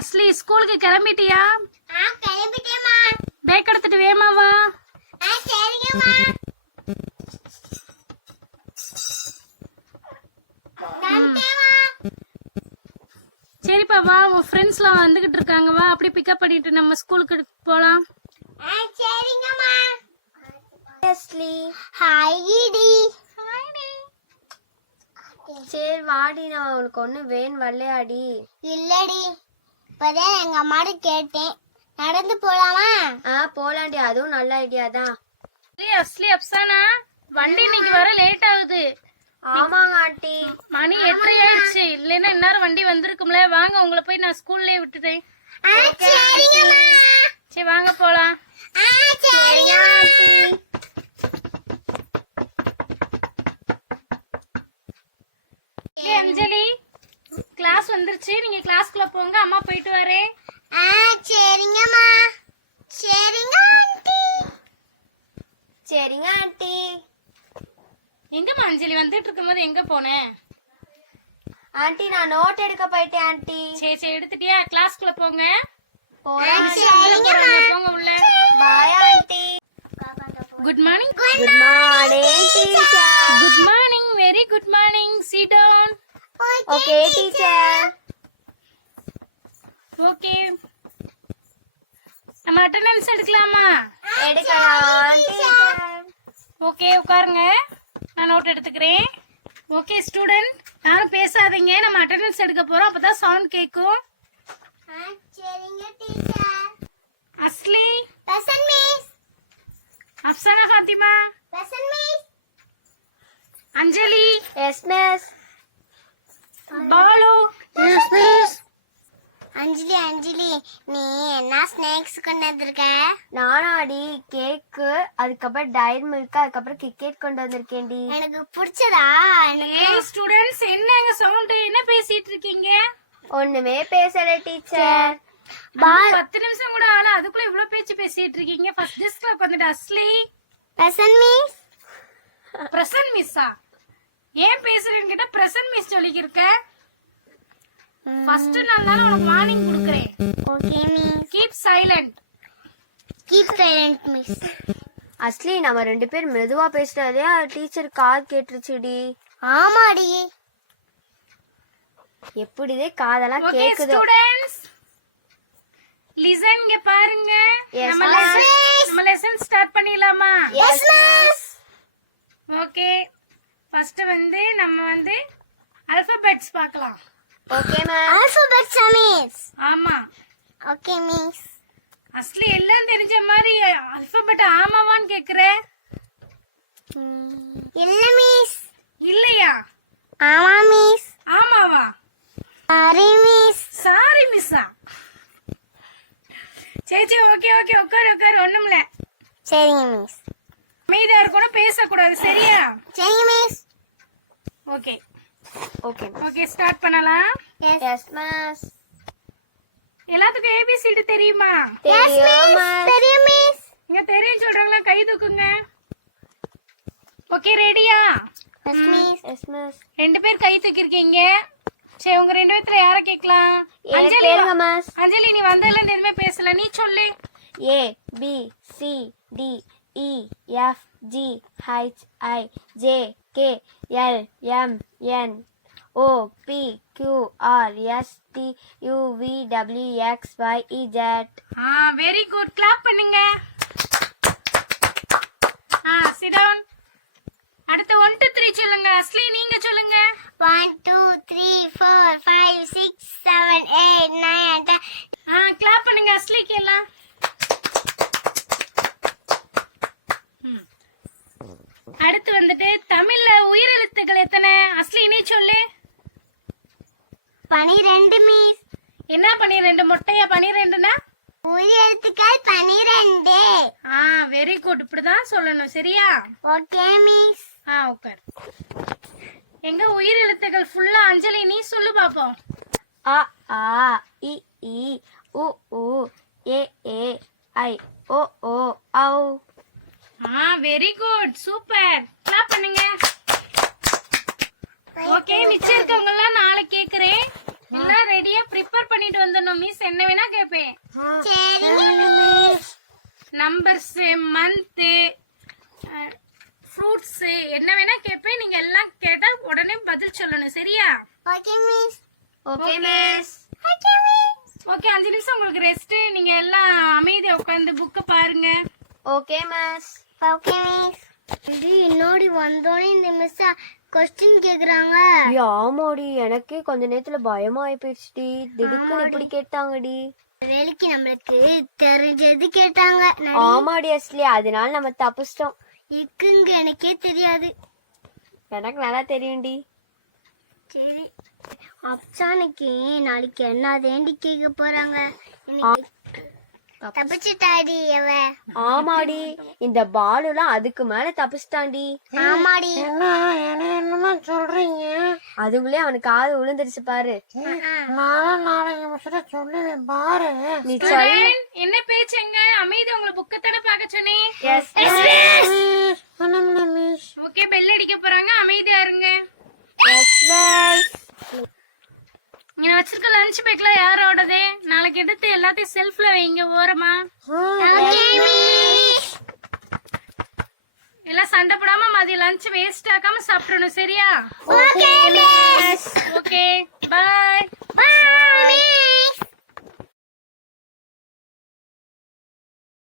அஸ்லி ஸ்கூலுக்கு கிளம்பிட்டியா? கிளம்பிட்டேமா. பேக் எடுத்துட்டு வேமா வா. சரிங்கம்மா. சரிப்பா வா, உன் ஃப்ரெண்ட்ஸ்லாம் வந்துகிட்டு இருக்காங்க, வா அப்படியே பிக்கப் பண்ணிட்டு நம்ம ஸ்கூலுக்கு போலாம். சரிங்கம்மா. அஸ்லி ஹாய் டி. சரி வாடி, நான் உனக்கு ஒண்ணு வேணும் வரலையாடி? இல்லடி, இப்பதான் எங்க அம்மாட்ட கேட்டேன். நடந்து போலாமா? போலாண்டி, அதுவும் நல்ல ஐடியா தான். அஸ்லி அப்சானா, வண்டி இன்னைக்கு வர லேட் ஆகுது. ஆமாங்க ஆண்டி. மணி 8:30 ஆயிடுச்சு. இல்லைன்னா இந்நேரம் வண்டி வந்திருக்கும்ல. வாங்க, உங்களை போய் நான் ஸ்கூல்லயே விட்டுட்டேன். சரி வாங்க போலாம். அஞ்சலி, கிளாஸ் வந்துருச்சு, நீங்க கிளாஸ்க்குள்ள போங்க, அம்மா போயிட்டு வரேன். சரிங்கம்மா. சரிங்க ஆண்டி. சரிங்க ஆண்டி. எங்கம்மா அஞ்சலி, வந்துட்டு இருக்கும்போது எங்க போனேன்? ஆண்டி நான் நோட் எடுக்க போயிட்டேன் ஆண்டி. சரி சரி, எடுத்துட்டியா? கிளாஸ்க்குள்ள போங்க. சரிங்கம்மா. போங்க உள்ள. Bye aunty. Good morning. Good morning teacher. Good morning, very good morning. Sit down. Okay teacher. Okay, நம்ம அட்டெண்டன்ஸ் எடுக்கலாமா? எடுக்கலாம் டீச்சர். ஓகே, உட்காருங்க, நான் நோட் எடுத்துக்கிறேன். ஓகே ஸ்டூடெண்ட், யாரும் பேசாதீங்க, நம்ம அட்டெண்டன்ஸ் எடுக்க போறோம், அப்பதான் சவுண்ட் கேட்கும். சரிங்க teacher. Asli. Present miss. Afsana, Fathima. Present miss. Anjali. Yes miss. Balu. Yes miss. Anjali Anjali, நீ என்ன ஸ்நாக்ஸ் கொண்டு வந்திருக்க? நானாடி கேக்கு, அதுக்கப்புறம் டைரி மில்க், அதுக்கப்புறம் கிரிக்கெட் கொண்டு வந்திருக்கேன்டி. எனக்கு பிடிச்சதா? ஏய் ஸ்டூடெண்ட்ஸ், என்னங்க சவுண்ட், என்ன பேசிட்டு இருக்கீங்க? ஒண்ணுமே பேசல டீச்சர். 10 நிமிஷம் கூட ஆனா அதுக்குள்ள இவ்வளவு பேச்சு பேசிட்டு இருக்கீங்க. ஃபர்ஸ்ட் டெஸ்க்ல உட்காந்துட்டு அஸ்லி. Present miss. பிரசன்ட் மிஸ்ஸா? ஏன் பேசுறேன்னு கேட்டா பிரசன்ட் மிஸ் சொல்லிக்கிருக்க. ஃபர்ஸ்ட் நாள் தான உனக்கு வார்னிங் கொடுக்கறேன். Okay miss. Keep silent. Keep silent miss. Asli, நம்ம 2 பேர் மெதுவா பேசுறதே டீச்சர் காது கேட்டுருச்சுடி. ஆமாடி. எப்படிதே காதெல்லாம் ஓகே கேக்குதோ. ஸ்டூடண்ட்ஸ், லிசன், இங்க பாருங்க. Yes, நம்ம லெசன் ஸ்டார்ட் பண்ணிடலாமா? Yes miss. ஓகே, ஃபர்ஸ்ட் நம்ம ஆல்பபெட்ஸ் பார்க்கலாம். Okay ma'am. Alphabets miss. ஆமா. Okay miss. அஸ்லி எல்லாம் தெரிஞ்ச மாதிரி ஆல்பபெட் ஆமாவான்னு கேக்குற. இல்ல மிஸ். இல்லையா? ஆமா மிஸ். ஆமாவா? Sorry miss. சாரி மிஸ்ஸா? சரி ஓகே ஓகே, உட்காரு ஒண்ணுமில்ல. சரிங்க மிஸ். அமைதியா இருக்கணும், பேசக்கூடாது, சரியா? சரிங்க miss. Okay okay okay, start பண்ணலாம். Yes miss. எல்லாத்துக்கும் ஏபிசிடி தெரியுமா? தெரியும் மிஸ். தெரியும் மிஸ். இங்க தெரியும் சொல்றவங்களாம் கை தூக்குங்க. ஓகே, ரெடியா? Yes miss. Yes miss. 2 பேர் கை தூக்கிருக்கீங்க. சரி, உங்க 2 பேர்த்துல யார கேக்கலாம்? எனக்கு கேளுங்க மிஸ். அஞ்சலி, நீ வந்ததுல எதுவுமே பேசல, நீ சொல்லு. A B C D E F G H I J K L M N O P Q R S T U V W X Y Z. Very good, clap பண்ணுங்க. Sit down. அடுத்து 1 2 3 சொல்லுங்க. அஸ்லி நீங்க சொல்லுங்க. 1 2 3 4 5 6 7 8 9 10. Clap பண்ணுங்க அஸ்லிக்கு எல்லாம். அடுத்து தமிழ்ல உயிரெழுத்துக்கள் எத்தனை? அஸ்லி நீ சொல்லு. 12 மிஸ். என்ன 12? மொட்டையா 12னா? உயிரெழுத்துக்கள் 12. வெரி குட், இப்படிதான் சொல்லணும், சரியா? Okay miss. உட்கார். எங்க உயிரெழுத்துக்கள் ஃபுல்லா அஞ்சலி நீ சொல்லு பாப்போம். A A I I U U A A I O O Au. Very good, super, clap பண்ணுங்க. ஓகே, மிச்சம் இருக்கவங்க எல்லாம் நாளைக்கு கேக்குறேன். எல்லாம் ரெடியா ப்ரிப்பேர் பண்ணி பண்ணிட்டு வந்துடணும். மிஸ் என்ன வேணா கேட்பேன். சரிங்க மிஸ். நம்பர்ஸ், மந்த், ஃப்ரூட்ஸ் என்ன வேணா கேட்பேன். நீங்க எல்லாம் கேட்டா உடனே பதில் சொல்லணும். சரியா? Okay miss. Okay miss. Okay miss. Okay, 5 நிமிஷம் உங்களுக்கு ரெஸ்ட். நீங்க எல்லாம் அமைதியா உட்காந்து புக்க பாருங்க. Okay miss. Okay miss. இது இன்னொரு வந்தோடனே இந்த மிஸ் கொஸ்டின் கேக்குறாங்க. ஆமாடி, எனக்கே கொஞ்ச நேரத்துல பயமா ஆயி போயிடுச்சுடி. திடுக்குன்னு இப்படி கேட்டாங்கடி. வேலைக்கு நம்மளுக்கு தெரிஞ்சது கேட்டாங்க. ஆமாடி அஸ்லி, அதனால நம்ம தப்பிச்சிட்டோம். இருக்குங்க எனக்கே தெரியாது. எனக்கு நல்லா தெரியும்டி. சரி, அப்சானுக்கு நாளைக்கு என்ன தேண்டி கேட்க போறாங்க. இன்னைக்கு தப்பிச்சுட்டாடி அவ. ஆமாடி, இந்த பாலுலாம் அதுக்கு மேல தப்பிச்சிட்டாண்டி. ஆமாடி. என்னமா சொல்றீங்க? அதுக்குள்ளே அவனுக்கு காது விழுந்துருச்சு பாரு. நான் நாளைக்கு மிஸ்ட சொல்லுவேன் பாரு. நீ சொல்லு. என்ன பேச்சுங்க? அமைதி, உங்களை புக்கத்தானே பார்க்க சொன்னேன். S miss. ஓகே, பெல் அடிக்க போறாங்க. அமைதியா இருங்க. இங்க வச்சிருக்க லஞ்ச் பேக்ல யாரோடது? நாளைக்கு எடுத்து எல்லாத்தையும் செல்ஃப்ல வைங்க ஓரமா. எல்லாம் சண்டை போடாம மதியம் லஞ்ச் வேஸ்ட் ஆக்காம சாப்பிடணும். சரியா? Okay miss. Okay, bye. Bye miss.